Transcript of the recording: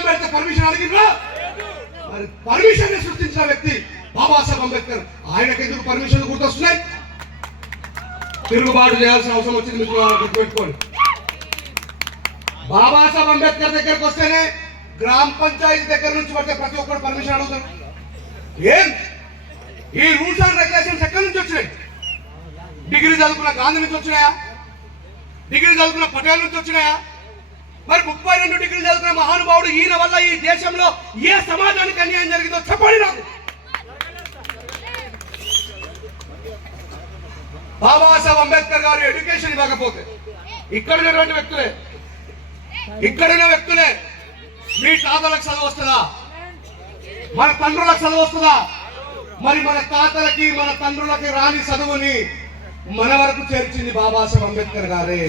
విగ్రహం పెడితే పర్మిషన్ అడిగినా? మరి పర్మిషన్ సృష్టించిన వ్యక్తి బాబాసాహెబ్ అంబేద్కర్. ఆయనకి ఎందుకు పర్మిషన్ గుర్తొస్తున్నాయి? తిరుగుబాటు చేయాల్సిన అవసరం వచ్చింది. మిత్రులు గుర్తుపెట్టుకోండి. బాబాసాహెబ్ అంబేద్కర్ దగ్గరకు వస్తేనే గ్రామ పంచాయతీ దగ్గర నుంచి పడితే ప్రతి ఒక్కరు పర్మిషన్ అడుగుతారు. ఏం ఈ రూల్స్ అండ్ రెగ్యులేషన్స్ ఎక్కడి నుంచి వచ్చినాయి? డిగ్రీ చదువుకున్న గాంధీ నుంచి వచ్చినాయా? డిగ్రీ చదువుకున్న పటేల్ నుంచి వచ్చినాయా? మరి 32 డిగ్రీలు చదువుకున్న మహానుభావుడు ఈయన వల్ల ఈ దేశంలో ఏ సమాజానికి అన్యాయం జరిగిందో చెప్పండి నాకు. బాబాసాహెబ్ అంబేద్కర్ గారు ఎడ్యుకేషన్ ఇవ్వకపోతే ఇక్కడున్నటువంటి వ్యక్తులే మీ తాతలకు చదువు వస్తుందా? మన తండ్రులకు చదువు వస్తుందా? మరి మన తాతలకి మన తండ్రులకి రాని చదువుని మన వరకు చేర్చింది బాబాసాహెబ్ అంబేద్కర్ గారే.